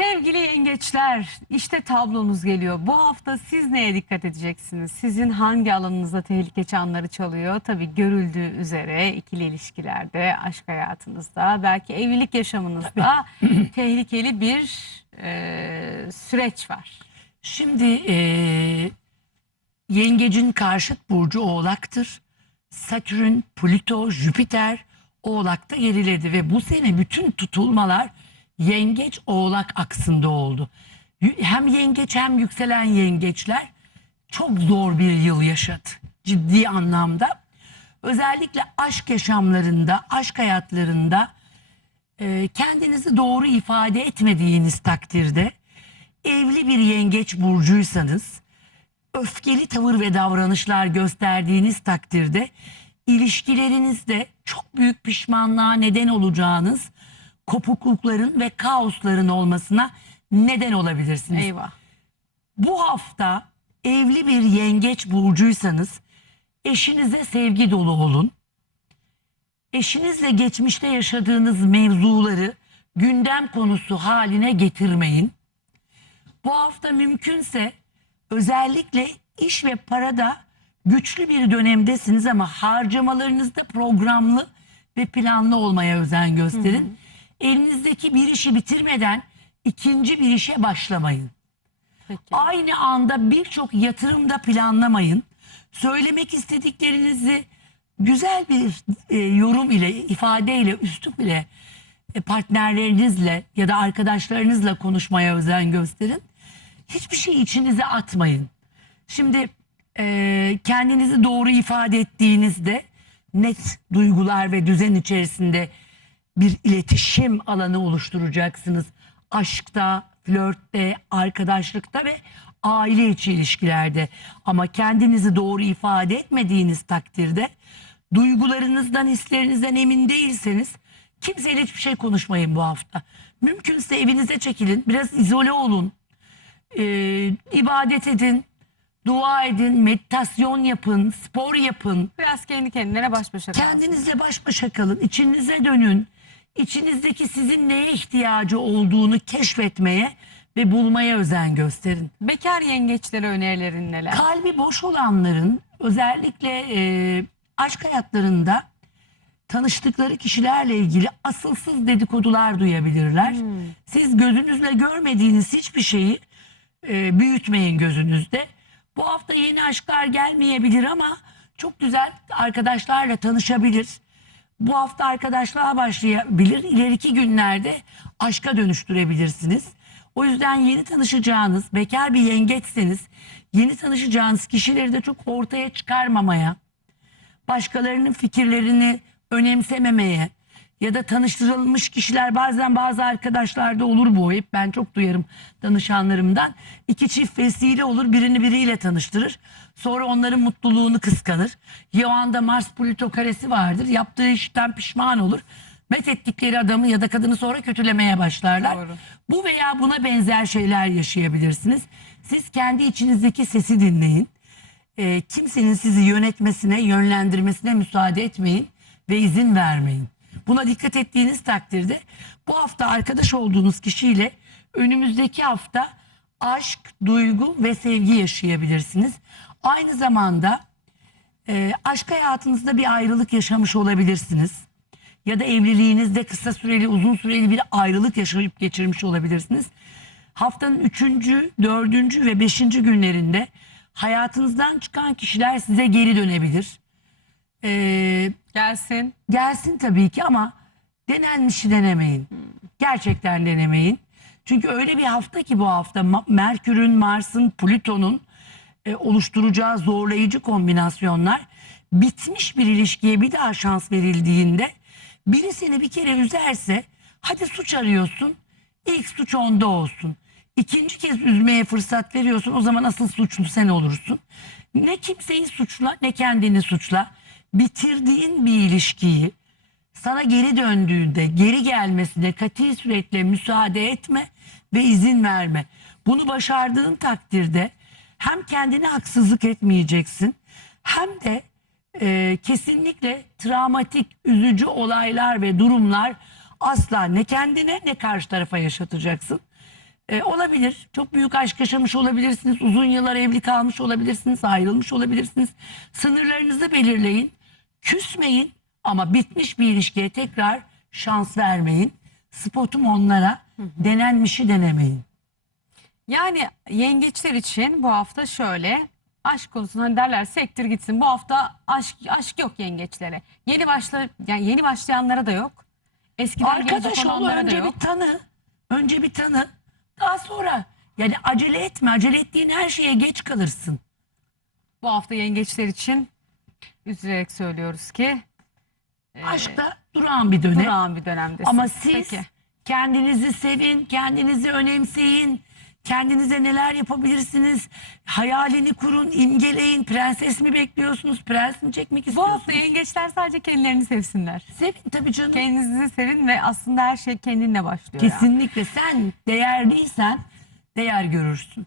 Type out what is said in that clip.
Sevgili yengeçler, işte tablonuz geliyor. Bu hafta siz neye dikkat edeceksiniz? Sizin hangi alanınızda tehlike çanları çalıyor? Tabii görüldüğü üzere ikili ilişkilerde, aşk hayatınızda, belki evlilik yaşamınızda tehlikeli bir e, süreç var. Şimdi eee, yengecin karşıt burcu oğlaktır. Satürn, Plüto, Jüpiter oğlakta geriledi ve bu sene bütün tutulmalar yengeç oğlak aksında oldu. Hem yengeç hem yükselen yengeçler çok zor bir yıl yaşadı ciddi anlamda. Özellikle aşk yaşamlarında, aşk hayatlarında e, kendinizi doğru ifade etmediğiniz takdirde evli bir yengeç burcuysanız öfkeli tavır ve davranışlar gösterdiğiniz takdirde ilişkilerinizde çok büyük pişmanlığa neden olacağınız kopuklukların ve kaosların olmasına neden olabilirsiniz. Eyvah. Bu hafta evli bir yengeç burcuysanız eşinize sevgi dolu olun. Eşinizle geçmişte yaşadığınız mevzuları gündem konusu haline getirmeyin. Bu hafta mümkünse özellikle iş ve parada güçlü bir dönemdesiniz ama harcamalarınızda programlı ve planlı olmaya özen gösterin. Elinizdeki bir işi bitirmeden ikinci bir işe başlamayın. Peki. Aynı anda birçok yatırımda planlamayın. Söylemek istediklerinizi güzel bir e, yorum ile, ifadeyle, üslup ile e, partnerlerinizle ya da arkadaşlarınızla konuşmaya özen gösterin. Hiçbir şey içinize atmayın. Şimdi e, kendinizi doğru ifade ettiğinizde net duygular ve düzen içerisinde bir iletişim alanı oluşturacaksınız. Aşkta, flörtte, arkadaşlıkta ve aile içi ilişkilerde. Ama kendinizi doğru ifade etmediğiniz takdirde duygularınızdan, hislerinizden emin değilseniz kimseyle hiçbir şey konuşmayın bu hafta. Mümkünse evinize çekilin, biraz izole olun, e, ibadet edin, dua edin, meditasyon yapın, spor yapın. Biraz kendi kendine baş başa kalın. Kendinizle baş başa kalın, içinize dönün. İçinizdeki sizin neye ihtiyacı olduğunu keşfetmeye ve bulmaya özen gösterin. Bekar yengeçlere önerilerin neler? Kalbi boş olanların özellikle e, aşk hayatlarında tanıştıkları kişilerle ilgili asılsız dedikodular duyabilirler. Siz gözünüzle görmediğiniz hiçbir şeyi e, büyütmeyin gözünüzde. Bu hafta yeni aşklar gelmeyebilir ama çok güzel arkadaşlarla tanışabilir. Bu hafta arkadaşlığa başlayabilir. İleriki günlerde aşka dönüştürebilirsiniz. O yüzden yeni tanışacağınız, bekar bir yengeçseniz yeni tanışacağınız kişileri de çok ortaya çıkarmamaya, başkalarının fikirlerini önemsememeye ya da tanıştırılmış kişiler bazen bazı arkadaşlarda olur bu hep. Ben çok duyarım danışanlarımdan. İki çift vesile olur birini biriyle tanıştırır. Sonra onların mutluluğunu kıskanır. Ya o anda Mars Plüto karesi vardır yaptığı işten pişman olur. Met ettikleri adamı ya da kadını sonra kötülemeye başlarlar. Doğru. bu veya buna benzer şeyler yaşayabilirsiniz. Siz kendi içinizdeki sesi dinleyin. E, kimsenin sizi yönetmesine, yönlendirmesine müsaade etmeyin ve izin vermeyin. Buna dikkat ettiğiniz takdirde bu hafta arkadaş olduğunuz kişiyle önümüzdeki hafta aşk, duygu ve sevgi yaşayabilirsiniz. Aynı zamanda e, aşk hayatınızda bir ayrılık yaşamış olabilirsiniz. Ya da evliliğinizde kısa süreli, uzun süreli bir ayrılık yaşayıp geçirmiş olabilirsiniz. Haftanın üçüncü, dördüncü ve beşinci günlerinde hayatınızdan çıkan kişiler size geri dönebilir. Ee, Gelsin. gelsin tabii ki ama denenmişi denemeyin. Gerçekten denemeyin. Çünkü öyle bir hafta ki bu hafta Ma- Merkür'ün, Mars'ın, Plüton'un e, oluşturacağı zorlayıcı kombinasyonlar bitmiş bir ilişkiye bir daha şans verildiğinde biri seni bir kere üzerse hadi suç arıyorsun ilk suç onda olsun. İkinci kez üzmeye fırsat veriyorsun o zaman asıl suçlu sen olursun. Ne kimseyi suçla ne kendini suçla. Bitirdiğin bir ilişkiyi sana geri döndüğünde geri gelmesine kati suretle müsaade etme ve izin verme. Bunu başardığın takdirde hem kendine haksızlık etmeyeceksin hem de e, kesinlikle travmatik, üzücü olaylar ve durumlar asla ne kendine ne karşı tarafa yaşatacaksın. E, olabilir. Çok büyük aşk yaşamış olabilirsiniz. Uzun yıllar evli kalmış olabilirsiniz. Ayrılmış olabilirsiniz. Sınırlarınızı belirleyin. Küsmeyin ama bitmiş bir ilişkiye tekrar şans vermeyin. Spotum onlara denenmişi denemeyin. Yani yengeçler için bu hafta şöyle aşk konusunda hani derler sektir gitsin. Bu hafta aşk aşk yok yengeçlere. Yeni başla yani yeni başlayanlara da yok. Eskiden gelecek Arkadaş ol olanlara da önce yok. bir tanı. Önce bir tanı. Daha sonra yani acele etme. Acele ettiğin her şeye geç kalırsın. Bu hafta yengeçler için üzülerek söylüyoruz ki Aşkta durağan bir dönem. durağan bir dönemdesiniz. Ama siz Peki. kendinizi sevin, kendinizi önemseyin. Kendinize neler yapabilirsiniz? Hayalini kurun, imgeleyin. Prenses mi bekliyorsunuz? Prens mi çekmek Bu istiyorsunuz? hafta yengeçler sadece kendilerini sevsinler. Sevin tabii canım. Kendinizi sevin ve aslında her şey kendinle başlıyor. ya. Kesinlikle sen değerliysen değer görürsün.